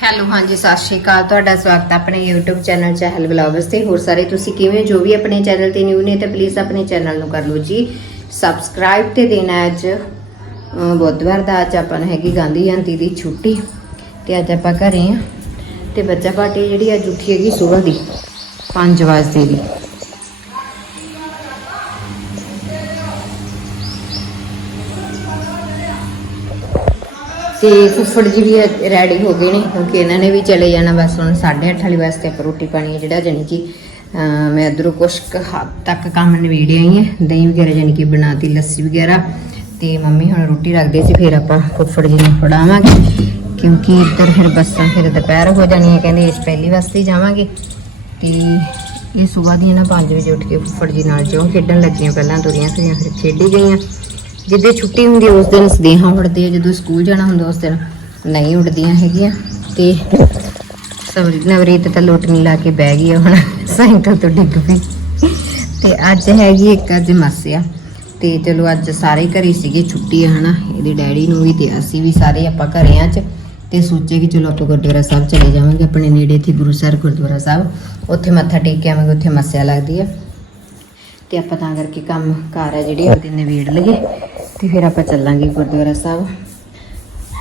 Hello, ਹਾਂਜੀ, ਸਤਿ ਸ਼੍ਰੀ ਅਕਾਲ। ਤੁਹਾਡਾ ਸਵਾਗਤ ਹੈ ਆਪਣੇ YouTube ਚੈਨਲ ਚਹਿਲ ਵਲੌਗਸ ਤੇ। ਹੋਰ ਸਾਰੇ ਤੁਸੀਂ ਕਿਵੇਂ ਜੋ ਵੀ ਆਪਣੇ ਚੈਨਲ ਤੇ ਨਿਊ ਨੇ ਤੇ ਪਲੀਜ਼ ਆਪਣੇ ਚੈਨਲ ਨੂੰ ਕਰ ਲਓ ਜੀ। ਸਬਸਕ੍ਰਾਈਬ ਤੇ ਦੇਣਾ ਅੱਜ। ਬੁੱਧਵਾਰ ਦਾ ਅੱਜ ਆਪਾਂ ਨੂੰ ਹੈਗੀ ਗਾਂਧੀ ਜਯੰਤੀ ਦੀ ਛੁੱਟੀ ਤੇ ਅੱਜ ਆਪਾਂ ਘਰੇ ਆ ਤੇ ਬੱਚਾ ਪਾਰਟੀ ਜਿਹੜੀ ਅੱਜ ਉੱਠੀ ਹੈਗੀ ਸਵੇਰ ਦੀ 5 ਵਜੇ ਦੀ। ਤੇ ਫੁੱਫੜ ਜੀ ਵੀ ਰੈਡੀ ਹੋ ਗਏ ਨੇ, ਕਿਉਂਕਿ ਇਹਨਾਂ ਨੇ ਵੀ ਚਲੇ ਜਾਣਾ ਬਸ ਹੁਣ 8:30 ਵਾਲੀ ਵਾਸਤੇ ਆਪਾਂ ਰੋਟੀ ਪਾਣੀ ਜਿਹੜਾ ਜਾਨੀ ਕਿ ਮੈਂ ਅਧਰੋਂ ਕੁਛ ਕੁ ਹੱਦ ਤੱਕ ਕੰਮ ਨਿਬੇੜਿਆ ਹੀ ਹੈ, ਦਹੀਂ ਵਗੈਰਾ ਜਾਨੀ ਕਿ ਬਣਾਤੀ, ਲੱਸੀ ਵਗੈਰਾ, ਤੇ ਮੰਮੀ ਹੁਣ ਰੋਟੀ ਰੱਖਦੇ ਸੀ, ਫਿਰ ਆਪਾਂ ਫੁੱਫੜ ਜੀ ਨੂੰ ਫੜਾਵਾਂਗੇ, ਕਿਉਂਕਿ ਇੱਧਰ ਫਿਰ ਬੱਸਾਂ ਫਿਰ ਦੁਪਹਿਰ ਹੋ ਜਾਣੀ ਹੈ ਕਹਿੰਦੇ ਇਸ ਪਹਿਲੀ ਵਾਸਤੇ ਹੀ ਜਾਵਾਂਗੇ, ਤੇ ਇਹ ਸਵੇਰ ਦੀ ਨਾ 5 ਵਜੇ ਉੱਠ ਕੇ ਫੁੱਫੜ ਜੀ ਨਾਲ ਜਿਉਂ ਖੇਡਣ ਲੱਗੀਆਂ, ਪਹਿਲਾਂ ਤੁਰੀਆਂ ਫਿਰੀਆਂ ਫਿਰ ਖੇਡੀ ਗਈਆਂ ਜਿੱਦੇ ਛੁੱਟੀ ਹੁੰਦੀ ਉਸ ਦਿਨ ਸਦੇਹਾਂ ਉੱਡਦੇ ਆ, ਜਦੋਂ ਸਕੂਲ ਜਾਣਾ ਹੁੰਦਾ, ਉਸ ਦਿਨ ਨਹੀਂ ਉੱਡਦੀਆਂ ਹੈਗੀਆਂ। ਤੇ ਸਵਰੀ, ਨਵਰੀਤ ਤਾਂ ਲੋਟਣੀ ਲਾ ਕੇ ਬਹਿ ਗਈ ਆ ਹੁਣ, ਸਾਈਕਲ ਤੋਂ ਡਿੱਗ ਪਈ। ਤੇ ਅੱਜ ਹੈਗੀ ਇੱਕ, ਅੱਜ ਮੱਸਿਆ ਤੇ ਚਲੋ, ਅੱਜ ਸਾਰੇ ਘਰੇ ਸੀਗੇ, ਛੁੱਟੀ ਆ, ਹਨਾ। ਇਹਦੇ ਡੈਡੀ ਨੂੰ ਵੀ ਤੇ ਅਸੀਂ ਵੀ ਸਾਰੇ ਆਪਾਂ ਘਰੇ ਆ ਅੱਜ ਤੇ ਸੋਚੇ ਕਿ ਚਲੋ, ਆਪਾਂ ਗੁਰਦੁਆਰਾ ਸਾਹਿਬ ਚਲੇ ਜਾਵਾਂਗੇ, ਆਪਣੇ ਨੇੜੇ ਇੱਥੇ ਗੁਰੂ ਸਰ ਗੁਰਦੁਆਰਾ ਸਾਹਿਬ। ਉੱਥੇ ਮੱਥਾ ਟੇਕ ਕੇ ਆਵਾਂਗੇ, ਉੱਥੇ ਮੱਸਿਆ ਲੱਗਦੀ ਆ। ਤੇ ਆਪਾਂ ਤਾਂ ਕਰਕੇ ਕੰਮ ਕਾਰ ਆ ਜਿਹੜੇ, ਉਹਦੇ ਨਿਬੇੜ ਲਈਏ। ਤੇ ਫਿਰ ਆਪਾਂ ਚੱਲਾਂਗੇ ਗੁਰਦੁਆਰਾ ਸਾਹਿਬ।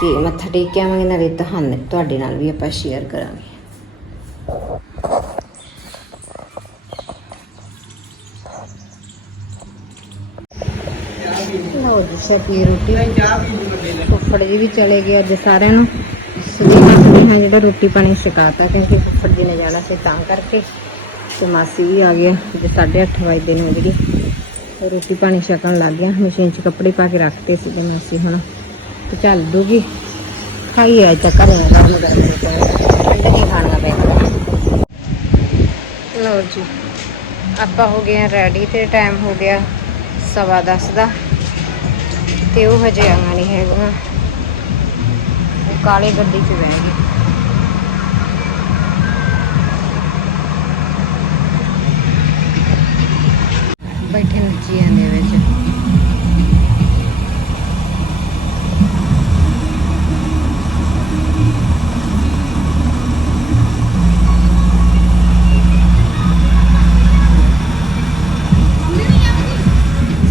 ਤੇ ਮੱਥਾ ਟੇਕ ਕੇ ਆਵਾਂਗੇ, ਨਾਲੇ ਤੁਹਾਨੂੰ, ਤੁਹਾਡੇ ਨਾਲ ਵੀ ਆਪਾਂ ਸ਼ੇਅਰ ਕਰਾਂਗੇ। ਲਓ ਜੀ ਛਕੀ ਰੋਟੀ। ਫੁੱਫੜ ਜੀ ਵੀ ਚਲੇ ਗਏ ਅੱਜ ਸਾਰਿਆਂ ਨੂੰ। ਸੁਨੇਹਾ ਸੁਨੇਹਾ ਜਿਹੜਾ ਰੋਟੀ ਪਾਣੀ ਛਕਾਤਾ, ਕਿਉਂਕਿ ਫੁੱਫੜ ਜੀ ਨੇ ਜਾਣਾ ਸੀ ਤਾਂ ਕਰਕੇ। ਤੇ ਮਾਸੀ ਵੀ ਆ ਗਿਆ ਜੇ 8:30 ਵਜੇ ਨੇ ਜਿਹੜੀ ਰੋਟੀ ਪਾਣੀ ਛਕਣ ਲੱਗ ਗਿਆ। ਮਸ਼ੀਨ 'ਚ ਕੱਪੜੇ ਪਾ ਕੇ ਰੱਖਤੇ ਸੀ ਤੇ ਮਾਸੀ ਹੁਣ। ਤੇ ਚੱਲ ਦੂਗੀ। ਖਾਈ ਆ ਤਾਂ ਘਰੇ ਗਰਮ ਗਰਮ ਠੰਡੇ ਨਹੀਂ ਖਾਣਾ ਪੈਂਦਾ ਲਓ ਜੀ, ਆਪਾਂ ਹੋ ਗਏ ਆ ਰੈਡੀ ਤੇ ਟਾਈਮ ਹੋ ਗਿਆ ਸਵਾ ਦਸ ਦਾ। ਤੇ ਉਹ ਹਜੇ ਆਉਣਾ ਨਹੀਂ ਹੈਗਾ। ਉਹ ਕਾਲੇ ਗੱਡੀ 'ਚ ਬਹਿ ਗਏ। ਬੈਠੇ ਨੱਚੀਆਂ ਦੇ ਵਿੱਚ।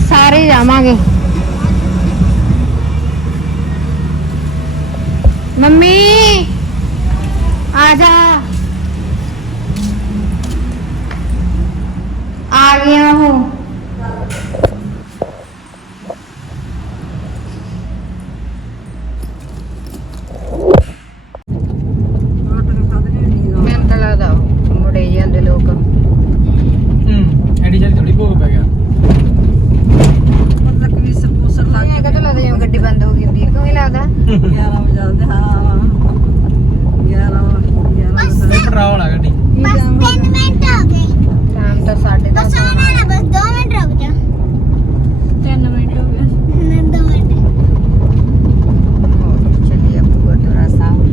ਸਾਰੇ ਜਾਵਾਂਗੇ। ਮੰਮੀ ਆ ਜਾ ਆ ਗਿਆ ਹੂੰ ਮੈਨੂੰ ਤਾਂ ਲੱਗਦਾ ਮੁੜੇ ਜਾਂਦੇ ਲੋਕ ਹੂੰ ਐਡੀ ਜਲਦੀ ਥੋੜੀ ਭੋਗ ਪੈ ਗਿਆ ਇਹ ਕਦੋਂ ਲੱਗਦਾ ਜਿਵੇਂ ਗੱਡੀ ਬੰਦ ਹੋ ਗਈ ਹੁੰਦੀ ਹੈ ਕਿਉਂ ਹੀ ਲੱਗਦਾ ਇਹ ਪੈਟਰੋਲ ਆ ਗੱਡੀ ਬਸ 3 ਮਿੰਟ ਹੋ ਗਏ ਸ਼ਾਮ ਤਾਂ 10:30 ਬਸ ਆਉਣਾ ਨਾ ਬਸ 2 ਮਿੰਟ ਰੁਕ ਜਾ 3 ਮਿੰਟ ਹੋ ਗਏ 2 ਮਿੰਟ ਚੱਲੀ ਆਪੂ ਗੁਰਦੁਆਰਾ ਸਾਹਿਬ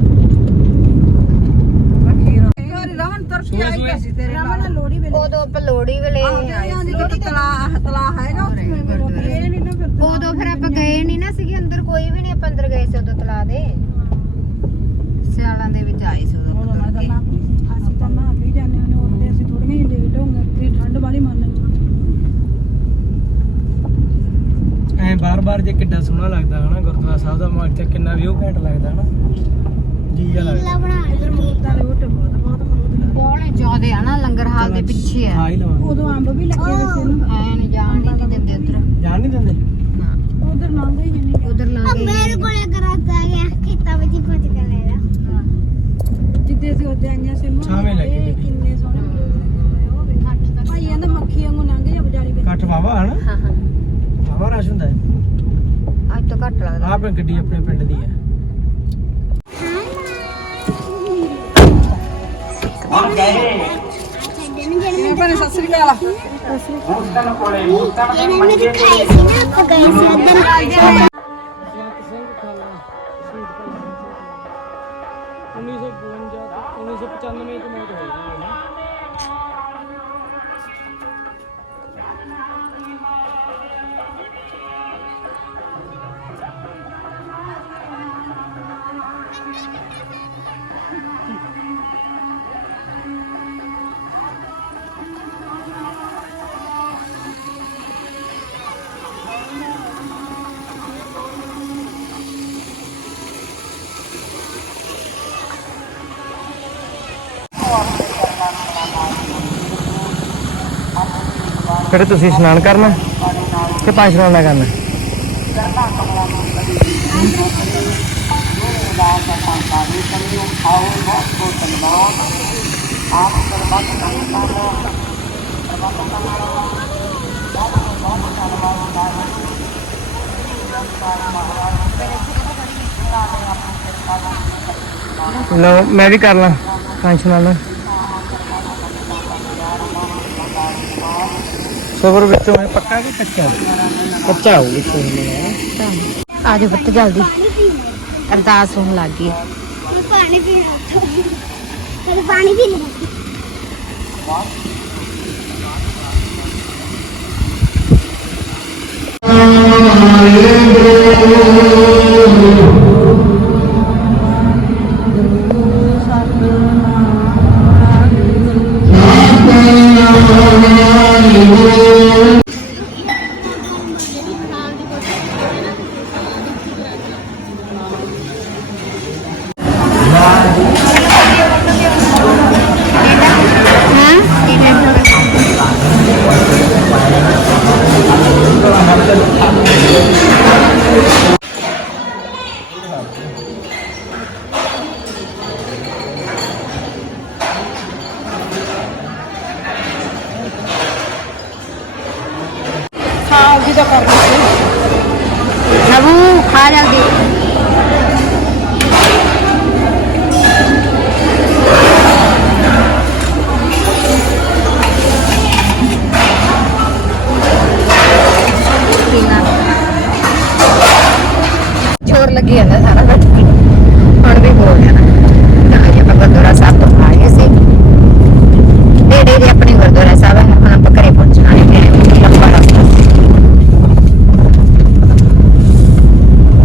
ਉਦੋਂ ਆਪਾਂ ਲੋੜੀ ਵੇਲੇ ਆਏ ਸੀ ਉਦੋਂ ਫਿਰ ਆਪਾਂ ਗਏ ਨਹੀਂ ਨਾ ਸੀਗੇ ਅੰਦਰ ਕੋਈ ਵੀ ਨਹੀਂ ਆਪਾਂ ਅੰਦਰ ਗਏ ਸੀ ਉਦੋਂ ਤਲਾ ਦੇ ਸਿਆਲਾਂ ਦੇ ਵਿੱਚ ਆਏ ਸੀ ਉਦੋਂ ਆਪਾਂ ਤੁਰ ਕੇ। ਐ ਬਾਰ-ਬਾਰ ਜੇ ਕਿੱਡਾ ਸੋਹਣਾ ਲੱਗਦਾ ਹਨਾ ਗੁਰਦੁਆਰਾ ਸਾਹਿਬ ਦਾ ਮਾਰਚ ਕਿੰਨਾ ਵਿਊ ਘੈਂਟ ਲੱਗਦਾ ਹਨਾ। ਜੀ ਜਾ ਲੱਗਦਾ। ਲਾ ਬਣਾ ਬੋਲੇ ਜ਼ਿਆਦੇ ਆ ਨਾ ਲੰਗਰ ਹਾਲ ਦੇ ਪਿੱਛੇ ਆ। ਹਾਂ ਹੀ ਲਵਾਂਗੇ ਉਦੋਂ ਅੰਬ ਵੀ ਲੱਗੇ ਹੋਏ ਸੀ ਨਾ। ਐਨ ਜਾਣ ਨਹੀਂ ਦਿੰਦੇ ਉਧਰ। ਜਾਣ ਨਹੀਂ ਦਿੰਦੇ? ਨਾ। ਉਧਰ ਲੰਘਦੇ ਹੀ ਨਹੀਂ। ਉਧਰ ਲਾਂਗੇ ਮੇਰੇ ਕੋਲੇ ਕਰਾਤਾ ਗਿਆ ਖੇਤਾਂ ਵਿੱਚ ਹੀ ਭੱਜ ਕੇ ਲੈ ਜਾ ਜਿੱਦੇ ਸੀ ਉਹਦੇ ਆਈਆਂ ਸੀ ਛਾਵੇਂ ਲੱਗੇ। ਕਿੰਨੇ ਸੋਹਣੇ। ਭਾਈ ਕਹਿੰਦਾ ਮੱਖੀ ਵਾਂਗੂ ਲੰਘ ਜਾ ਬਜਾਰੀ ਵਿੱਚ ਕੱਠ ਵਾਵਾ ਹਨਾ? ਹਾਂ ਹਾਂ ਵਾਵਾ ਰਸ਼ ਹੁੰਦਾ ਹੈ ਅੱਜ ਤੋਂ ਘੱਟ ਲੱਗਦਾ। ਆਹ ਆਪਣੀ ਗੱਡੀ ਆਪਣੇ ਪਿੰਡ ਦੀ ਹੈ। ਭੈਣੇ ਸਤਿ ਸ੍ਰੀ ਅਕਾਲ। ਇਹਨਾਂ ਨੇ ਦਿਖਾਈ ਸੀ ਨਾ ਆਪਾਂ ਗਏ ਸੀ ਉਧਰ 1995 ਚ ਮੌਤ ਹੋਈ ਸੀ ਹਨਾ ਤੁਸੀਂ ਇਸ਼ਨਾਨ ਕਰਨਾ ਕਿ ਪੰਜ ਇਸ਼ਨਾਨ ਕਰਨਾ? ਲਓ, ਮੈਂ ਵੀ ਕਰ ਲਾਂ ਪੰਜ ਇਸ਼ਨਾਨ ਸਬਰ ਵਿੱਚੋਂ ਹੈ ਪੱਕਾ ਕਿ ਕੱਚਾ? ਕੱਚਾ ਹੋਊ ਵਿੱਚੋਂ ਆ ਜਾਓ ਪੁੱਤ ਜਲਦੀ। ਅਰਦਾਸ ਹੋਣ ਲੱਗ ਗਈ ਪਾਣੀ ਪੀਣਾ ਕਦੇ ਪਾਣੀ ਪੀ ਲਿਆ ਨਬੂ ਖਾ ਜਲਦੀ ਚੋਰ ਲੱਗੀ ਜਾਂਦਾ ਸਾਰਾ ਬੈਠ ਕੇ ਹੁਣ ਵੀ ਹੋ ਗਿਆ ਨਾ ਤਾਂ ਇਹ ਆਪਾਂ ਗੁਰਦੁਆਰਾ ਸਾਹਿਬ ਤੋਂ ਆ ਗਏ ਸੀ ਨੇੜੇ ਦੇ ਆਪਣੇ ਗੁਰਦੁਆਰਾ ਸਾਹਿਬ ਹੈ ਹੁਣ ਆਪਾਂ ਘਰੇ ਪਹੁੰਚਣਾ ਹੈ ਲੰਬਾ ਰਸਤਾ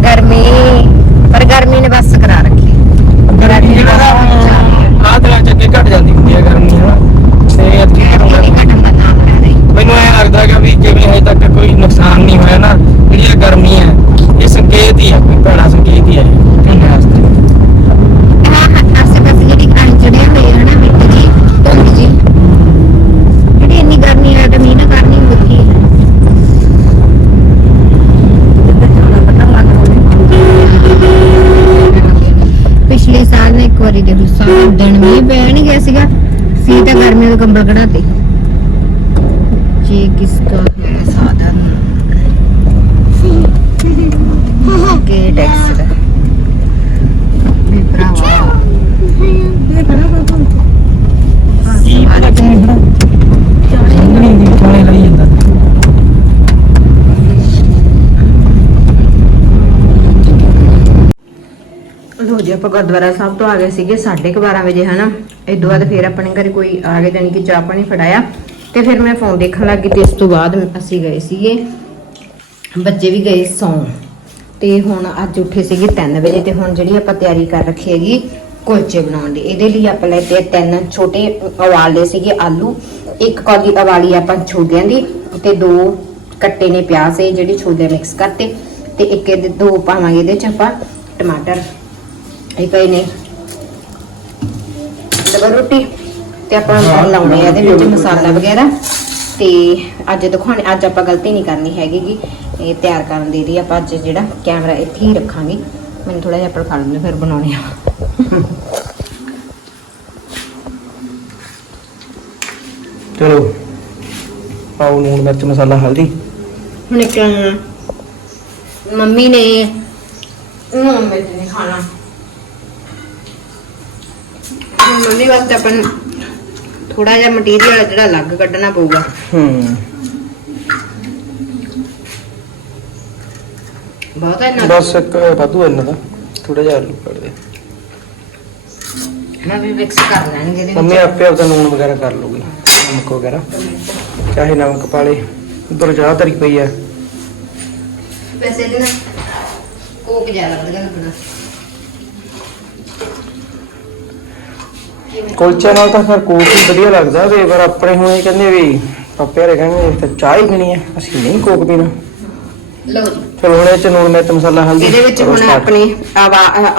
ਗਰਮੀ ਪਰ ਗਰਮੀ ਨੇ ਬਸ ਕਰਾ ਰੱਖੀ ਗਰਮੀ ਜਿਹੜਾ ਆਹ ਦਿਨਾਂ ਚ ਅੱਗੇ ਘਟ ਜਾਂਦੀ ਹੁੰਦੀ ਹੈ ਗਰਮੀ ਹਨਾ ਤੇ ਅੱਗੇ ਗਰਮੀ ਘਟਣ ਦਾ ਨਾਮ ਲੈ ਰਹੀ ਮੈਨੂੰ ਐ ਲੱਗਦਾ ਕਿ ਵੀ ਜਿਵੇਂ ਹਜੇ ਤੱਕ ਕੋਈ ਨੁਕਸਾਨ ਨਹੀਂ ਹੋਇਆ ਨਾ ਜਿਹੜੀ ਇਹ ਗਰਮੀ ਹੈ ਇਹ ਸੰਕੇਤ ਹੀ ਹੈ ਕੋਈ ਭੈੜਾ ਸੰਕੇਤ ਹੀ ਹੈ ਇਹ ਠੰਡੇ ਵਾਸਤੇ ਆਸੇ ਪਾਸੇ ਜਿਹੜੀ ਆਂ ਜੁੜੇ ਹੋਏ ਹਨ ਮਿੱਟੀ ਜੀ ਧੁੰਦ ਜੀ ਜਿਹੜੀ ਇੰਨੀ ਗਰਮੀ ਹੈ ਤਾਂ ਮੀਂਹ ਨਾ ਕਰਨੀ ਹੁੰਦੀ ਹੈ ਪਿਛਲੇ ਸਾਲ ਨੇ ਇੱਕ ਵਾਰੀ ਦੇਖੋ ਸਾਰਾ ਦਿਨ ਮੀਂਹ ਪਿਆ ਨਹੀਂ ਗਿਆ ਸੀਗਾ ਸੀ ਤਾਂ ਗਰਮੀ ਦੇ ਕੰਬਲ ਕਢਾਤੇ ਆਪਾਂ ਗੁਰਦੁਆਰਾ ਸਾਹਿਬ ਤੋਂ ਆ ਗਏ ਸੀਗੇ 12:30 ਵਜੇ, ਹਨਾ? ਇਦੋਂ ਬਾਅਦ ਫਿਰ ਆਪਣੇ ਘਰੇ ਕੋਈ ਆ ਗਿਆ ਜਾਨੀ ਕਿ ਚਾਹ ਪਾਣੀ ਫੜਾਇਆ। ਤੇ ਫਿਰ ਮੈਂ ਫੋਨ ਦੇਖਣ ਲੱਗੀ ਤੇ ਇਸ ਤੋਂ ਬਾਅਦ ਅਸੀਂ ਗਏ ਸੀਗੇ, ਬੱਚੇ ਵੀ ਗਏ ਸੌਂ। ਤੇ ਹੁਣ ਅੱਜ ਉੱਠੇ ਸੀਗੇ 3 ਵਜੇ ਤੇ ਹੁਣ ਜਿਹੜੀ ਆਪਾਂ ਤਿਆਰੀ ਕਰ ਰੱਖੀ ਹੈਗੀ, ਕੁਲਚੇ ਬਣਾਉਣ ਦੀ। ਇਹਦੇ ਲਈ ਆਪਾਂ ਲੈ ਤੇ ਤਿੰਨ ਛੋਟੇ ਉਬਾਲੇ ਸੀਗੇ ਆਲੂ, ਇੱਕ ਕੌਲੀ ਉਬਾਲੀ ਆਪਾਂ ਛੋਲਿਆਂ ਦੀ ਤੇ ਦੋ ਕੱਟੇ ਨੇ ਪਿਆਜ਼, ਇਹ ਜਿਹੜੀ ਛੋਲੇ ਮਿਕਸ ਕਰਤੇ। ਤੇ ਇੱਕ ਇਹਦੇ ਦੋ ਪਾਵਾਂਗੇ ਇਹਦੇ ਚ ਆਪਾਂ ਟਮਾਟਰ। ਨੇ। ਡਬਲ ਰੋਟੀ ਤੇ ਆਪਾਂ ਲਾਉਣੇ ਆ ਇਹਦੇ ਵਿੱਚ ਮਸਾਲਾ ਵਗੈਰਾ। ਤੇ ਅੱਜ ਦਿਖਾਉਣੇ ਅੱਜ ਆਪਾਂ ਗਲਤੀ ਨਹੀਂ ਕਰਨੀ ਹੈਗੀ ਗੀ ਇਹ ਤਿਆਰ ਕਰਨ ਦੀ ਦੀ ਆਪਾਂ ਅੱਜ ਜਿਹੜਾ ਕੈਮਰਾ ਇੱਥੇ ਹੀ ਰੱਖਾਂਗੇ। ਮੈਨੂੰ ਥੋੜਾ ਜਿਹਾ ਆਪਾਂ ਖਾ ਲੈਂਦੇ ਫਿਰ ਬਣਾਉਣੇ ਆ। ਚਲੋ। ਪਾਓ ਨੂਣ ਮਿਰਚ ਮਸਾਲਾ ਹਲਦੀ। ਹੁਣ ਇੱਕ ਮੰਮੀ ਨੇ ਨਾ ਮੈਂ ਨਹੀਂ ਖਾਣਾ। ਮੰਮੀ ਵਾਸਤੇ ਆਪਾਂ ਨੂੰ ਥੋੜਾ ਜਿਹਾ ਮਟੀਰੀਅਲ ਜਿਹੜਾ ਅਲੱਗ ਕੱਢਣਾ ਪਊਗਾ। ਹੂੰ ਬਹੁਤ ਹੈ ਨਾ ਬਸ ਇੱਕ ਵਾਧੂ ਇਹਨਾਂ ਦਾ ਥੋੜਾ ਜਿਹਾ ਆਲੂ ਕੱਢ ਦੇ। ਮੈਂ ਵੀ ਮਿਕਸ ਕਰ ਲੈਣਗੇ ਇਹਦੇ ਮੰਮੀ ਵਿੱਚ। ਆਪੇ ਆਪਦਾ ਨੂਣ ਵਗੈਰਾ ਕਰ ਲੂਗੀ ਨਮਕ ਵਗੈਰਾ। ਚਾਹੇ ਨਮਕ ਪਾ ਲੇ ਉਧਰ ਚਾਹ ਧਰੀ ਪਈ ਹੈ ਵੈਸੇ ਇਹਦੇ ਨਾਲ ਕੋਕ ਜ਼ਿਆਦਾ ਵਧੀਆ ਲੱਗਣਾ। ਕੁਲਚੇ ਨਾਲ ਤਾਂ ਫਿਰ ਕੋਕ ਹੀ ਵਧੀਆ ਲੱਗਦਾ ਤੇ ਪਰ ਆਪਣੇ ਹੁਣ ਇਹ ਕਹਿੰਦੇ ਵੀ ਪਾਪੇ ਹਰੇ ਕਹਿੰਦੇ ਤਾਂ ਚਾਹ ਹੀ ਪੀਣੀ ਹੈ ਅਸੀਂ ਨਹੀਂ ਕੋਕ ਪੀਣਾ। ਲਓ ਜੀ। ਚਲੋ ਹੁਣ ਇਹ ਚ ਨੂਣ ਮਿਰਚ ਮਸਾਲਾ ਹਲਦੀ ਇਹਦੇ ਵਿੱਚ ਕਰੋ ਹੁਣ start। ਆਪਣੇ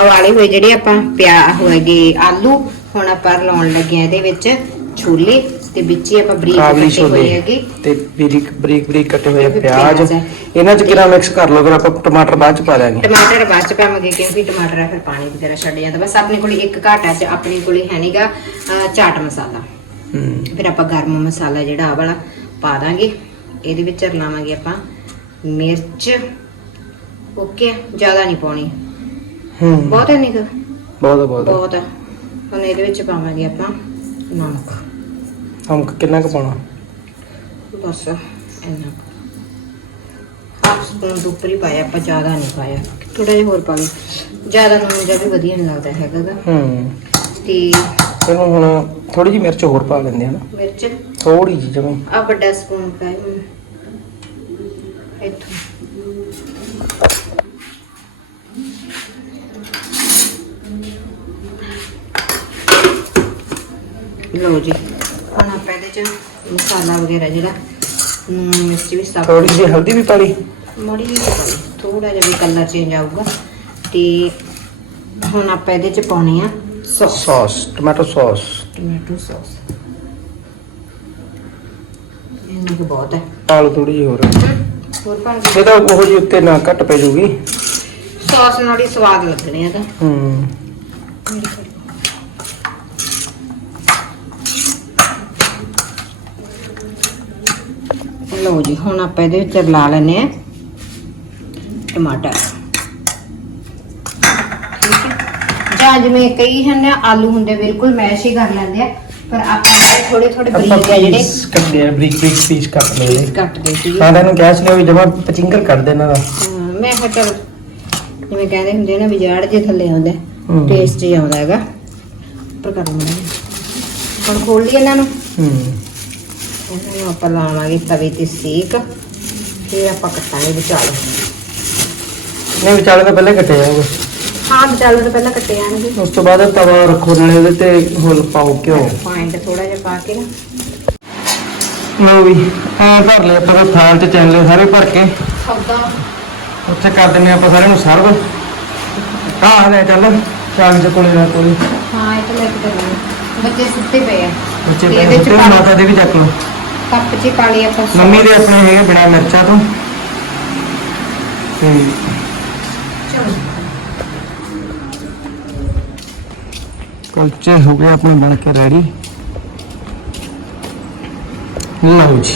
ਉਬਾਲੇ ਹੋਏ ਜਿਹੜੇ ਆਪਾਂ ਪਿਆ ਹੋਏਗੇ ਆਲੂ ਹੁਣ ਆਪਾਂ ਲਾਉਣ ਲੱਗੇ ਆ ਇਹਦੇ ਵਿੱਚ ਛੋਲੇ। ਤੇ ਵਿੱਚ ਹੀ ਆਪਾਂ ਬਰੀਕ ਕਾਬਲੀ ਕੱਟੇ ਹੋਏ ਛੋਲੇ ਹੈਗੇ। ਤੇ ਬਰੀਕ ਬਰੀਕ ਬਰੀਕ ਕੱਟੇ ਹੋਏ ਪਿਆਜ਼। ਪਿਆਜ਼ ਹੈ। ਇਹਨਾਂ ਚ ਕਿਰਾ ਮਿਕਸ ਕਰ ਲਓ ਫਿਰ ਆਪਾਂ ਟਮਾਟਰ ਬਾਅਦ ਚ ਪਾ ਦਾਂਗੇ ਟਮਾਟਰ ਬਾਅਦ ਚ ਪਾਵਾਂਗੇ ਕਿਉਂਕਿ ਟਮਾਟਰ ਆ ਫਿਰ ਪਾਣੀ ਵਗੈਰਾ ਛੱਡ ਜਾਂਦਾ। ਬਸ ਆਪਣੇ ਕੋਲ ਇੱਕ ਘਾਟਾ ਚ ਆਪਣੇ ਕੋਲੇ ਹੈ ਨੀਗਾ ਚਾਟ ਮਸਾਲਾ। ਹੂੰ। ਫਿਰ ਆਪਾਂ ਗਰਮ ਮਸਾਲਾ ਜਿਹੜਾ ਆ ਵਾਲਾ ਪਾ ਦਾਂਗੇ। ਇਹਦੇ ਵਿੱਚ ਰਲਾਵਾਂਗੇ ਆਪਾਂ ਮਿਰਚ। ਓਕੇ ਜ਼ਿਆਦਾ ਨਹੀਂ ਪਾਉਣੀ। ਹੂੰ। ਬਹੁਤ ਹੈ ਨਹੀਂ ਬਹੁਤ ਬਹੁਤ। ਬਹੁਤ ਆ। ਹੁਣ ਇਹਦੇ ਵਿੱਚ ਪਾਵਾਂਗੇ ਆਪਾਂ ਨਮਕ। ਹਮ ਕਿੰਨਾ ਕੁ ਪਾਉਣਾ? ਬਸ ਇੰਨਾ ਹਾਫ ਸਪੂਨ ਤੋਂ ਉੱਪਰ ਹੀ ਪਾਇਆ ਆਪਾਂ ਜ਼ਿਆਦਾ ਨਹੀਂ ਪਾਇਆ। ਥੋੜਾ ਜਿਹਾ ਹੋਰ ਪਾ ਲਓ। ਜ਼ਿਆਦਾ ਨੂਨ ਜਿਹਾ ਵੀ ਵਧੀਆ ਨਹੀਂ ਲੱਗਦਾ ਹੈਗਾ ਗਾ। ਹੂੰ ਤੇ ਇਹਨੂੰ ਹੁਣ ਥੋੜੀ ਜਿਹੀ ਮਿਰਚ ਹੋਰ ਪਾ ਲੈਂਦੇ ਆ ਨਾ। ਮਿਰਚ? ਥੋੜੀ ਜਿਹੀ ਜਮੀ। ਆ ਵੱਡਾ ਸਪੂਨ ਪਾਇਆ ਇੱਥੋਂ। ਲਓ ਜੀ। ਆਪਾਂ ਇਹਦੇ ਚ। ਮਸਾਲਾ ਵਗੈਰਾ ਜਿਹੜਾ ਨੂਨ ਮਿਰਚ ਵੀ ਸਭ ਥੋੜੀ ਜਿਹੀ ਹਲਦੀ ਵੀ ਪਾ ਲਈ। ਮੜੀ ਥੋੜਾ ਜਿਹਾ ਵੀ ਕਲਰ ਚੇਂਜ ਆਊਗਾ। ਤੇ ਹੁਣ ਆਪਾਂ ਇਹਦੇ ਚ ਪਾਉਣੇ ਆ sauce tomato sauce tomato sauce ਇਹਨਾਂ ਕਿ ਬਹੁਤ ਹੈ। ਪਾ ਲਓ ਥੋੜੀ ਜਿਹੀ ਹੋਰ। ਹੋਰ ਪਾ ਦੇ ਇਹ ਤਾਂ ਉਹ ਜੀ ਉੱਤੇ ਨਾ ਘੱਟ ਪੈ ਜਾਊਗੀ ਸੌਸ ਨਾਲ ਹੀ ਸਵਾਦ ਲੱਗਣੇ ਆ ਤਾਂ। ਹੂੰ ਲਓ ਜੀ ਹੁਣ ਆਪਾਂ ਇਹਦੇ ਵਿੱਚ ਲਾ ਲੈਨੇ ਆ ਟਮਾਟਰ। ਠੀਕ ਹੈ? ਜਾਂ ਜਿਵੇਂ ਕਈ ਹਨ ਆਲੂ ਹੁੰਦੇ ਬਿਲਕੁਲ ਮੈਸ਼ ਹੀ ਕਰ ਲੈਂਦੇ ਆ ਪਰ ਆਪਾਂ ਥੋੜੇ ਥੋੜੇ ਬਰੀਕ ਆ ਜਿਹੜੇ ਕੱਟਦੇ ਆ ਬਰੀਕ ਬਰੀਕ ਪੀਸ ਕੱਟ ਲਏ ਨੇ ਕੱਟਦੇ ਸੀ ਮੈਂ ਤੈਨੂੰ ਕਿਹਾ ਸੀ ਵੀ ਜਮਾ ਪਚਿੰਗਰ ਕੱਢ ਦੇ ਇਹਨਾਂ ਦਾ। ਮੈਂ ਕਿਹਾ ਚਲ ਜਿਵੇਂ ਕਹਿੰਦੇ ਹੁੰਦੇ ਨਾ ਵੀ ਜਾੜ ਜੇ ਥੱਲੇ ਆਉਂਦਾ। ਟੇਸਟ ਹੀ ਆਉਂਦਾ ਹੈਗਾ। ਪਰ ਕਰ ਲੈਂਦੇ ਹੁਣ ਖੋਲ ਲਈ ਇਹਨਾਂ ਨੂੰ। ਹੂੰ। ਇਹਨਾਂ ਆਪਾਂ ਲਾਵਾਂਗੇ ਤਵੇ ਤੇ ਸੇਕ ਫਿਰ ਆਪਾਂ ਕੱਟਾਂਗੇ ਵਿਚਾਲੇ। ਨਹੀਂ ਵਿਚਾਲੇ ਤਾਂ ਪਹਿਲੇ ਕੱਟੇ ਜਾਓਗੇ ਹਾਂ ਵਿਚਾਲੇ ਤੋਂ ਪਹਿਲਾਂ ਕੱਟੇ ਜਾਣਗੇ। ਉਸ ਤੋਂ ਬਾਅਦ ਤਵਾ ਰੱਖੋ ਨਾਲੇ ਉਹਦੇ ਤੇ ਹੁਲ ਪਾਓ ਘਿਓ। ਪੁਆਇੰਟ ਥੋੜਾ ਜਿਹਾ ਪਾ ਕੇ ਨਾ। ਲਓ ਵੀ ਐ ਭਰ ਲਿਆ ਆਪਾਂ ਤਾਂ ਥਾਲ ਚ ਚੈਨ ਲਏ ਸਾਰੇ ਭਰ ਕੇ। ਸੌਦਾ। ਉੱਥੇ ਕਰ ਦਿੰਨੇ ਆਪਾਂ ਸਾਰਿਆਂ ਨੂੰ ਸਰਵ। ਹਾਂ ਲੈ ਚੱਲ ਚਾਗ ਚ ਕੋਲੇ ਨਾ ਕੋਲੇ। ਹਾਂ ਇਹ ਤਾਂ ਲੈ ਕੇ ਚੱਲਾਂਗੇ ਬੱਚੇ ਸੁੱਤੇ ਪਏ ਆ। ਬੱਚੇ ਤੇ ਮਾਤਾ ਦੇ ਵੀ ਚੱਕ ਲਓ। ਕੱਪ 'ਚ ਹੀ ਪਾ ਲਈ ਆਪਾਂ ਮੰਮੀ ਦੇ ਆਪਣੇ ਹੈਗੇ ਬਿਨਾ ਮਿਰਚਾਂ ਤੋਂ। ਤੇ। ਕੁਲਚੇ ਹੋ ਗਏ ਆਪਣੇ ਬਣ ਕੇ ਰੈਡੀ। ਲਓ ਜੀ।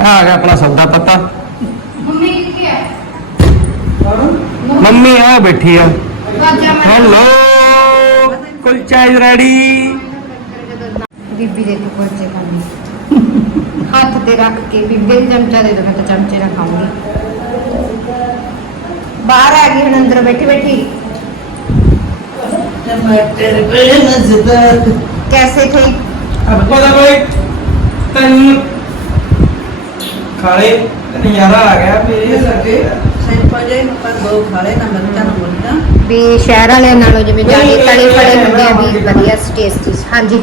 ਆ ਗਿਆ ਆਪਣਾ ਸੌਦਾ ਪੱਤਾ। ਮੰਮੀ ਕਿੱਥੇ ਹੈ ਮੰਮੀ ਆ ਬੈਠੀ ਆ। Hello kulcha is ready. ਬੀਬੀ ਦੇ ਕੁਲਚੇ ਖਾਣੇ। ਹੱਥ ਤੇ ਰੱਖ ਕੇ ਵੀ ਬਿਲ ਚਮਚਾ ਦੇ ਦੋ ਮੈਂ ਤਾਂ ਚਮਚੇ ਨਾਲ ਖਾਉਂਗੀ ਬਾਹਰ ਆ ਗਈ ਹੁਣ ਅੰਦਰ ਬੈਠੀ ਬੈਠੀ। ਟਮਾਟਰ ਬੜੇ ਮਜ਼ੇਦਾਰ ਕੈਸੇ ਥੇ ਅਬ ਕੋਦਾ ਕੋਈ ਤੈਨੂੰ ਖਾਲੇ ਨਜ਼ਾਰਾ ਆ ਗਿਆ ਮੇਰੇ ਲੱਗੇ। ਵੀ ਸ਼ਹਿਰ ਵਾਲਿਆਂ ਨਾਲੋਂ ਜਿਵੇਂ ਜਾਨੀ ਤਲੇ ਫੜੇ ਹੁੰਦੇ ਆ ਵੀ ਵਧੀਆ ਟੇਸਟੀ ਹਾਂਜੀ।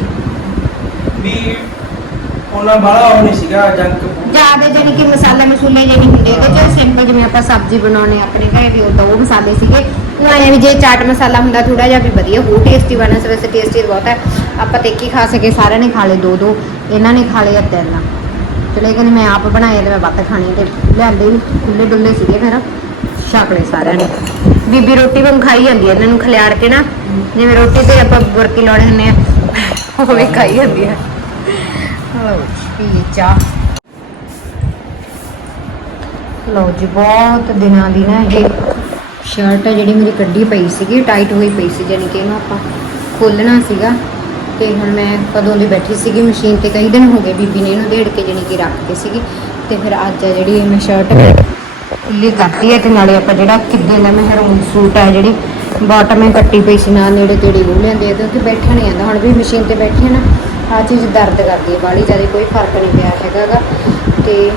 ਉਹਨਾਂ ਬਾਹਲਾ ਉਹ ਨਹੀਂ ਸੀਗਾ ਜੰਕ ਜ਼ਿਆਦਾ ਜਾਨੀ ਕਿ ਮਸਾਲਾ ਮਸੂਲੇ ਜੇ ਹੁੰਦੇ ਇਹਦੇ ਚ ਸਿੰਪਲ ਜਿਵੇਂ ਆਪਾਂ ਸਬਜ਼ੀ ਬਣਾਉਣੇ ਆਪਣੇ ਘਰੇ ਵੀ ਉਦੋਂ ਉਹ ਮਸਾਲੇ ਸੀਗੇ। ਉਹ ਆਏ ਵੀ ਜੇ ਚਾਟ ਮਸਾਲਾ ਹੁੰਦਾ ਥੋੜਾ ਜਿਹਾ ਵੀ ਵਧੀਆ, ਉਹ ਟੇਸਟੀ ਬਣਨਾ ਵੈਸੇ ਟੇਸਟੀ ਬਹੁਤ ਹੈ ਆਪਾਂ ਤੇ ਇੱਕ ਹੀ ਖਾ ਸਕੇ ਸਾਰਿਆਂ ਨੇ ਖਾ ਲਏ, ਦੋ ਦੋ, ਇਹਨਾਂ ਨੇ ਖਾ ਲਏ ਤਿੰਨ ਚਲੇ ਕਹਿੰਦੇ ਮੈਂ ਆਪ ਬਣਾਏ ਤੇ ਮੈਂ ਵੱਧ ਖਾਣੇ ਤੇ ਲਿਆਂਦੇ ਵੀ ਖੁੱਲੇ ਡੁੱਲੇ ਸੀਗੇ ਫਿਰ ਛਕ ਸਾਰਿਆਂ ਨੇ। ਬੀਬੀ ਰੋਟੀ ਵਾਂਗ ਖਾਈ ਜਾਂਦੀ ਹੈ ਇਹਨਾਂ ਨੂੰ ਖਿਲਾੜ ਕੇ ਨਾ, ਜਿਵੇਂ ਰੋਟੀ ਤੇ ਆਪਾਂ ਬੁਰਕੀ ਲਾਉਣੇ ਹੁੰਦੇ ਆ, ਉਹ ਵੀ ਖਾਈ ਜਾਂਦੀ ਹੈ ਲਓ ਜੀ ਚਾਹ। ਲਓ ਜੀ, ਬਹੁਤ ਦਿਨਾਂ ਦੀ ਨਾ ਇਹ ਸ਼ਰਟ ਹੈ ਜਿਹੜੀ ਮੇਰੀ ਕੱਢੀ ਪਈ ਸੀਗੀ ਟਾਈਟ ਹੋਈ ਪਈ ਸੀ ਜਾਨੀ ਕਿ ਇਹਨੂੰ ਆਪਾਂ ਖੋਲਣਾ ਸੀਗਾ। ਤੇ ਹੁਣ ਮੈਂ ਕਦੋਂ ਦੀ ਬੈਠੀ ਸੀਗੀ ਮਸ਼ੀਨ ਤੇ, ਕਈ ਦਿਨ ਹੋ ਗਏ ਬੀਬੀ ਨੇ ਇਹਨੂੰ ਢੇੜ ਕੇ ਜਾਨੀ ਕਿ ਰੱਖਦੇ ਸੀਗੀ। ਤੇ ਫਿਰ ਅੱਜ ਆ ਜਿਹੜੀ ਇਹ ਮੈਂ ਸ਼ਰਟ ਖੁੱਲੀ ਕਰਤੀ ਹੈ ਤੇ ਨਾਲੇ ਆਪਾਂ ਜਿਹੜਾ ਕਿੱਦੇ ਦਾ ਮਹਿਰੂਨ ਸੂਟ ਹੈ ਜਿਹੜੀ ਬਾਟਮ ਹੈ ਕੱਟੀ ਪਈ ਸੀ, ਨਾਲ ਨੇੜੇ ਤੇੜੇ ਉਹ ਲਿਆਂਦੇ ਤੇ ਉੱਥੇ ਬੈਠਾ ਨਹੀਂ ਆਂਦਾ ਹੁਣ ਵੀ ਮਸ਼ੀਨ ਤੇ ਬੈਠੀ ਹੈ ਨਾ ਆਹ ਚੀਜ਼ ਦਰਦ ਕਰਦੀ ਹੈ, ਬਾਹਲੀ ਜ਼ਿਆਦਾ ਕੋਈ ਫ਼ਰਕ ਨਹੀਂ ਪਿਆ ਹੈਗਾ ਗਾ ਤੇ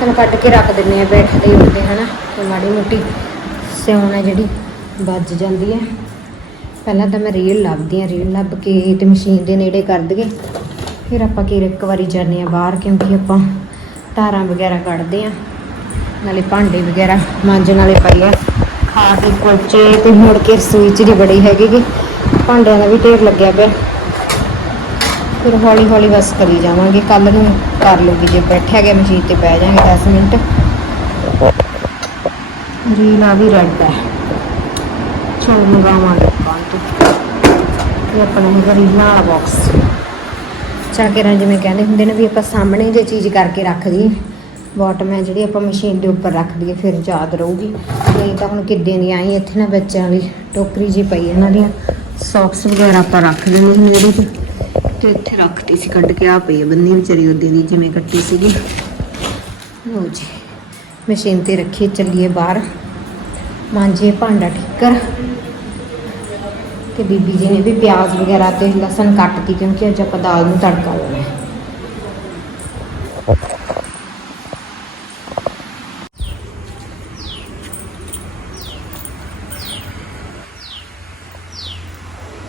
ਚਲ ਕੱਢ ਕੇ ਰੱਖ ਦਿੰਨੇ ਆ ਬੈਠਦੇ ਉੱਤੇ, ਹਨਾ। ਤੇ ਮਾੜੀ ਮੋਟੀ ਸਿਉਣ ਹੈ ਜਿਹੜੀ, ਵੱਜ ਜਾਂਦੀ ਹੈ। ਪਹਿਲਾਂ ਤਾਂ ਮੈਂ ਰੀਲ ਲੱਭਦੀ ਆ ਰੀਲ ਲੱਭ ਕੇ ਤੇ ਮਸ਼ੀਨ ਦੇ ਨੇੜੇ ਕਰ ਦਈਏ। ਫਿਰ ਆਪਾਂ ਕੀ ਇੱਕ ਵਾਰੀ ਜਾਂਦੇ ਆ ਬਾਹਰ, ਕਿਉਂਕਿ ਆਪਾਂ ਧਾਰਾਂ ਵਗੈਰਾ ਕੱਢਦੇ ਆ ਨਾਲੇ ਭਾਂਡੇ ਵਗੈਰਾ ਮਾਂਜਣ ਵਾਲੇ ਪਏ ਆ। ਖਾ ਕੇ ਕੁਲਚੇ ਤੇ ਮੁੜ ਕੇ ਰਸੋਈ ਚ ਦੀ ਬੜੀ ਹੈਗੀ ਗੀ। ਭਾਂਡਿਆਂ ਦਾ ਵੀ ਢੇਰ ਲੱਗਿਆ ਪਿਆ। ਫਿਰ ਹੌਲੀ ਹੌਲੀ ਬਸ ਕਰੀ ਜਾਵਾਂਗੇ ਕੱਲ ਨੂੰ ਕਰ ਲੂਗੀ ਜੇ ਬੈਠਿਆ ਗਿਆ ਮਸ਼ੀਨ ਤੇ ਬਹਿ ਜਾਾਂਗੇ 10 ਮਿੰਟ। ਰੀਲ ਆ ਵੀ ਰੈਡ ਹੈ। ਚਲ ਮੰਗਾਵਾਂਗੇ ਦੁਕਾਨ ਤੋਂ। ਇਹ ਆਪਣਾ ਹੈਗਾ ਰੀਲਾਂ ਵਾਲਾ ਬਾਕਸ ਚਾ ਕੇ ਰਾਂ ਜਿਵੇਂ ਕਹਿੰਦੇ ਹੁੰਦੇ ਨੇ ਵੀ ਆਪਾਂ ਸਾਹਮਣੇ ਜੇ ਚੀਜ਼ ਕਰਕੇ ਰੱਖ ਦਈਏ ਬਾਟਮ ਹੈ ਜਿਹੜੀ ਆਪਾਂ ਮਸ਼ੀਨ ਦੇ ਉੱਪਰ ਰੱਖ ਦਈਏ ਫਿਰ ਯਾਦ ਰਹੂਗੀ। ਤੇ ਤਾਂ ਹੁਣ ਕਿੱਦਾਂ ਦੀ ਆਈ ਇੱਥੇ ਨਾ ਬੱਚਿਆਂ ਵਾਲੀ ਟੋਕਰੀ ਜੀ ਪਈ ਇਹਨਾਂ ਦੀਆਂ। ਸੌਕਸ ਵਗੈਰਾ ਆਪਾਂ ਰੱਖ ਦਿੰਦੇ ਇਹਦੇ 'ਚ। ਤੇ ਇੱਥੇ ਰੱਖਤੀ ਸੀ, ਕੱਢ ਕੇ ਆ ਪਈ ਬੰਨੀ ਵਿਚਾਰੀ ਉਹਦੇ ਦੀ ਜਿਵੇਂ ਕੱਟੀ ਸੀਗੀ। ਲਓ ਜੀ, ਮਸ਼ੀਨ ਤੇ ਰੱਖੀ, ਚੱਲੀਏ ਬਾਹਰ। ਮਾਂਜੇ ਭਾਂਡਾ ਠਿੱਕਰ। ਤੇ ਬੀਬੀ ਜੀ ਨੇ ਵੀ ਪਿਆਜ਼ ਵਗੈਰਾ ਤੇ ਲਸਣ ਕੱਟ ਕੱਟਤੀ ਕਿਉਂਕਿ ਅੱਜ ਆਪਾਂ ਦਾਲ ਨੂੰ ਤੜਕਾ ਲਾਉਣਾ ਹੈ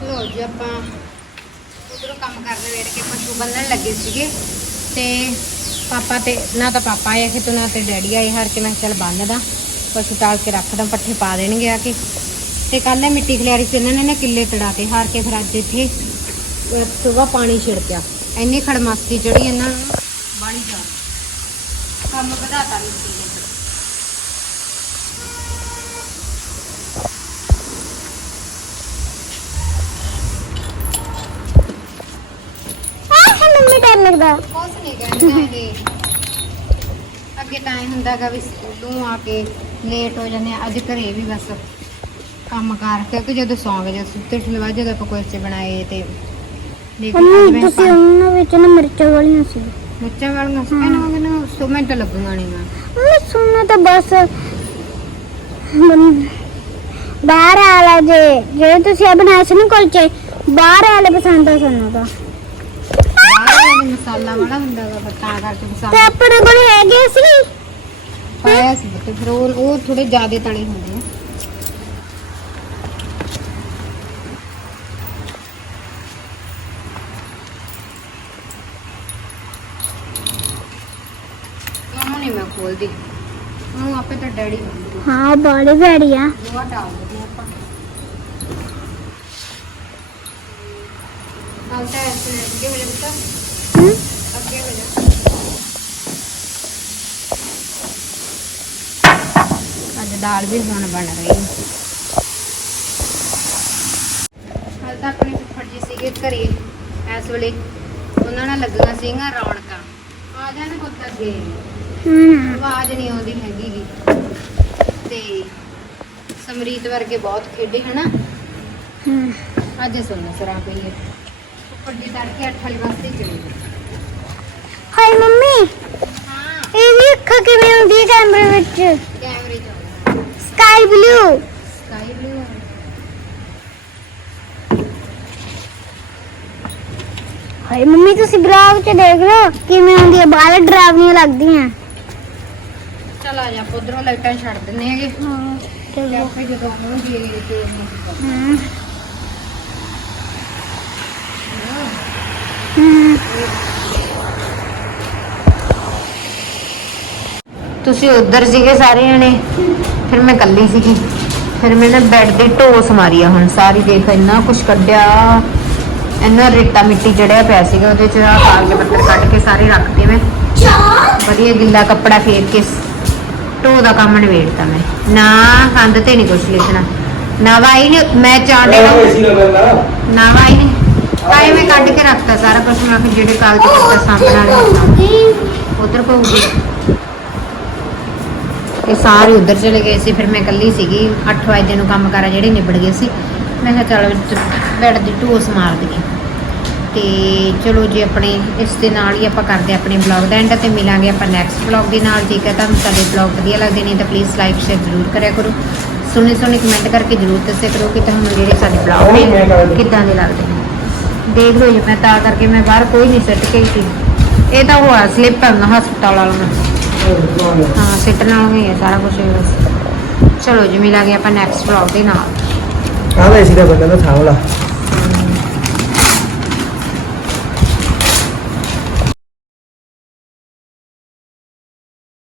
ਲੋ ਜੀ ਆਪਾਂ ਉਧਰੋਂ ਕੰਮ ਕਰਦੇ ਵੇੜ ਕੇ ਪਸ਼ੂ ਬੰਨਣ ਲੱਗੇ ਸੀਗੇ ਤੇ ਪਾਪਾ ਤੇ ਨਾ ਤਾਂ ਪਾਪਾ ਆਏ ਕਿ ਨਾ ਤੇ ਡੈਡੀ ਆਏ ਹਰ ਕੇ। ਮੈਂ ਕਿਹਾ ਚੱਲ ਬੰਨਦਾ ਪਸ਼ੂ ਟਾਲ ਕੇ ਰੱਖਦਾ ਪੱਠੇ ਪਾ ਦੇਣਗੇ ਆ ਕੇ। ਤੇ ਕੱਲ ਇਹ ਮਿੱਟੀ ਖਲਿਆਰੀ ਸੀ ਇਹਨਾਂ ਨੇ ਨਾ ਕਿੱਲੇ ਤੜਾਤੇ ਹਾਰ ਕੇ ਫਿਰ ਅੱਜ ਇੱਥੇ ਸੁਬਾ ਪਾਣੀ ਛਿੜਕਿਆ ਇੰਨੀ ਖੜਮਾਸਤੀ ਚੜੀ ਇਹਨਾਂ ਨੂੰ ਬਾਣੀ ਜਾ ਕੰਮ ਵਧਾਤਾ ਮਿੱਟੀ ਨੇ ਆਹ ਮੰਮੀ ਡਰ ਲੱਗਦਾ। ਕੁਛ ਨਹੀਂ ਕਹਿੰਦੇ ਹੈਗੇ ਅੱਗੇ ਤਾਂ ਐ ਹੁੰਦਾਗਾ ਵੀ ਸਕੂਲੋਂ ਆ ਕੇ ਲੇਟ ਹੋ ਜਾਂਦੇ ਆ। ਅੱਜ ਘਰੇ ਵੀ ਬਸ ਕੰਮ ਕਾਰ ਕਿਉਂਕਿ ਜਦੋਂ ਸੌਂ ਗਏ ਜਦੋਂ ਸੁੱਤੇ ਠਲਵਾ ਜਦੋਂ ਆਪਾਂ ਕੁਲਚੇ ਬਣਾਏ ਤੇ ਲੇਕਿਨ ਅੱਜ ਮੰਮੀ ਮੈਂ ਤੁਸੀਂ ਉਹਨਾਂ ਵਿੱਚ ਨਾ ਮਿਰਚਾਂ ਵਾਲੀਆਂ ਸੀ। ਬੱਚਾ ਵਾਲੀਆਂ ਸੀ। ਇਹਨਾਂ ਮੈਨੂੰ 100 ਮਿੰਟ ਲੱਗੂਗਾ ਨਹੀਂ ਮੈਂ ਮੈਂ ਸੁਣਨਾ ਤਾਂ ਬਸ। ਮਨ- ਬਾਹਰ ਵਾਲਾ ਜੇ ਤੁਸੀਂ ਬਣਾਏ ਸੀ ਨਾ ਕੁਲਚੇ ਬਾਹਰ ਵਾਲੇ ਪਸੰਦ ਆ ਸਾਨੂੰ ਤਾਂ। ਮਸਾਲਾ ਵਾਲਾ ਹੁੰਦਾ ਵਾ ਪਰ ਤਾਂ ਕਰਕੇ ਤੇ ਮਸਾਲਾ ਆਪਣੇ ਕੋਲ ਹੈਗੇ ਸੀ? ਪਾਇਆ ਸੀ ਤੇ ਫਿਰ ਉਹ ਉਹ ਥੋੜੇ ਜ਼ਿਆਦੇ ਤਲੇ ਹੁੰਦੇ ਆ। ਉਹਨੂੰ ਨਹੀਂ ਮੈਂ ਖੋਲਦੀ। ਉਹਨੂੰ ਆਪੇ ਤਾਂ ਡੈਡੀ ਖੋਲਦੀ ਹਾਂ ਬਾਲੇ ਭੈੜੀ ਆ। ਉਹ ਹਟਾਓ ਦਿੰਦੇ ਆਪਾਂ। ਹਾਲ ਤਾਂ ਇਸ ਨੇ ਅੱਗੇ ਹੋ ਹਮ? ਅੱਗੇ ਹੋ ਜਾ ਅੱਜ ਦਾਲ ਵੀ ਹੁਣ ਬਣ ਰਹੀ ਹੈ। ਹਾਲ ਤਾਂ ਆਪਣੇ ਫੁੱਫੜ ਜੀ ਸੀਗੇ ਘਰੇ। ਇਸ ਵੇਲੇ ਉਹਨਾਂ ਨਾਲ ਲੱਗੀਆਂ ਸੀਗੀਆਂ ਰੌਣਕਾਂ। ਆ ਜਾਣ ਪੁੱਤ ਅੱਗੇ। ਹਮ ਆਵਾਜ਼ ਨਹੀਂ ਆਉਂਦੀ ਹੈਗੀ ਗੀ ਤੇ ਸਮਰੀਤ ਵਰਗੇ ਬਹੁਤ ਖੇਡੇ ਹਨਾ? ਹਮ ਅੱਜ ਸੁਣਨਾ ਸਰਾ ਪਈ ਹੈ ਉੱਪਰ ਦੀ ਤੜਕੇ 8 ਵਾਲੀ ਵਾਸਤੇ ਚਲੀ ਗਈ ਹਾਏ ਮੰਮੀ ਹਾਂ ਇਹ ਵੀ ਅੱਖਾਂ ਕਿਵੇਂ ਹੁੰਦੀ ਹੈ ਕੈਮਰੇ ਵਿੱਚ ਕੈਮਰੇ ਚ sky blue sky blue hi mummy ਤੁਸੀਂ ਬਲੌਗ 'ਚ ਦੇਖ ਲਓ ਕਿਵੇਂ ਹੁੰਦੀ ਹੈ ਬਾਹਰ ਡਰਾਵਣੀਆਂ ਲੱਗਦੀਆਂ ਚਲ ਆ ਜਾ ਉਧਰੋਂ ਲਾਈਟਾਂ ਛੱਡ ਦਿੰਨੇ ਹੈਗੇ ਹਾਂ ਤੇ ਚਲੋ ਆਪੇ ਜਦੋਂ ਆਉਣਗੇ ਤੇ ਹਮ ਹਮ ਤੁਸੀਂ ਉਧਰ ਸੀਗੇ ਸਾਰੇ ਜਣੇ ਫਿਰ ਮੈਂ ਇਕੱਲੀ ਸੀਗੀ। ਫਿਰ ਮੈਂ ਨਾ ਬੈੱਡ ਦੀ ਢੋਸ ਮਾਰੀ ਆ ਹੁਣ ਸਾਰੀ ਦੇਖ ਇੰਨਾ ਕੁਛ ਕੱਢਿਆ। ਇੰਨਾ ਰੇਤਾ ਮਿੱਟੀ ਚੜਿਆ ਪਿਆ ਸੀਗਾ ਉਹਦੇ ਚ ਆਹ ਕਾਗਜ਼ ਪੱਤਰ ਕੱਢ ਕੇ ਸਾਰੇ ਰੱਖਤੇ ਮੈਂ। ਵਧੀਆ ਗਿੱਲਾ ਕੱਪੜਾ ਫੇਰ ਕੇ ਢੋ ਦਾ ਕੰਮ ਨਿਬੇੜਤਾ ਮੈਂ। ਨਾ ਕੰਧ ਤੇ ਨਹੀਂ ਕੁਛ ਲਿਖਣਾ। ਨਾ ਵਾਈ ਨੇ ਮੈਂ ਚਾਂਡੇ ਨਾ। ਵਾਈ ਨੇ। ਆਏ ਮੈਂ ਕੱਢ ਕੇ ਰੱਖਤਾ ਸਾਰਾ ਕੁਝ ਮੈਂ ਜਿਹੜੇ ਕਾਗਜ਼ ਪੱਤਰ ਸਾਂਭਣ ਵਾਲੇ ਉਧਰ ਪਊਗੀ। ਇਹ ਸਾਰੇ ਉਧਰ ਚਲੇ ਗਏ ਸੀ ਫਿਰ ਮੈਂ ਇਕੱਲੀ ਸੀਗੀ 8 ਵਜੇ ਨੂੰ ਕੰਮ ਕਰਾ ਜਿਹੜੇ ਨਿਬੜ ਗਏ ਸੀ ਮੈਂ ਕਿਹਾ ਚੱਲ ਬੈੱਡ ਦੀ ਢੋਸ ਮਾਰ ਦਈਏ। ਤੇ ਚਲੋ ਜੀ ਆਪਣੇ ਇਸ ਦੇ ਨਾਲ ਹੀ ਆਪਾਂ ਕਰਦੇ ਆਪਣੇ ਬਲੌਗ ਦਾ ਐਂਡ ਤੇ ਮਿਲਾਂਗੇ ਆਪਾਂ ਨੈਕਸਟ ਬਲੌਗ ਦੇ ਨਾਲ ਠੀਕ ਹੈ? ਤੁਹਾਨੂੰ ਸਾਡੇ ਬਲੌਗ ਵਧੀਆ ਲੱਗਦੇ ਨੇ ਤਾਂ ਪਲੀਜ਼ ਲਾਈਕ ਸ਼ੇਅਰ ਜ਼ਰੂਰ ਕਰਿਆ ਕਰੋ। ਸੋਹਣੇ ਸੋਹਣੇ ਕਮੈਂਟ ਕਰਕੇ ਜ਼ਰੂਰ ਦੱਸਿਆ ਕਰੋ ਕਿ ਤੁਹਾਨੂੰ ਜਿਹੜੇ ਸਾਡੇ ਬਲੌਗ ਨੇ ਕਿੱਦਾਂ ਦੇ ਲੱਗਦੇ ਨੇ। ਦੇਖ ਲਓ ਜੀ ਮੈਂ ਤਾਂ ਕਰਕੇ ਮੈਂ ਬਾਹਰ ਕੋਈ ਨਹੀਂ ਸਿੱਟ ਕੇ ਸੀ। ਇਹ ਤਾਂ ਹੋਇਆ ਸਲਿੱਪ ਹੈ ਹਸਪਤਾਲ ਵਾਲਾ ਨੂੰ। ਹਾਂ, ਸਿੱਟ ਨਾਲ ਹੀ ਹੈ, ਸਾਰਾ ਕੁਝ ਬਸ। ਚਲੋ ਜੀ, ਮਿਲਾਂਗੇ ਆਪਾਂ ਨੈਕਸਟ ਵਲੌਗ ਦੇ ਨਾਲ। ਆਹ ਏਸੀ ਦਾ ਬੰਦਾ ਤਾਂ ਥਾਵਲਾ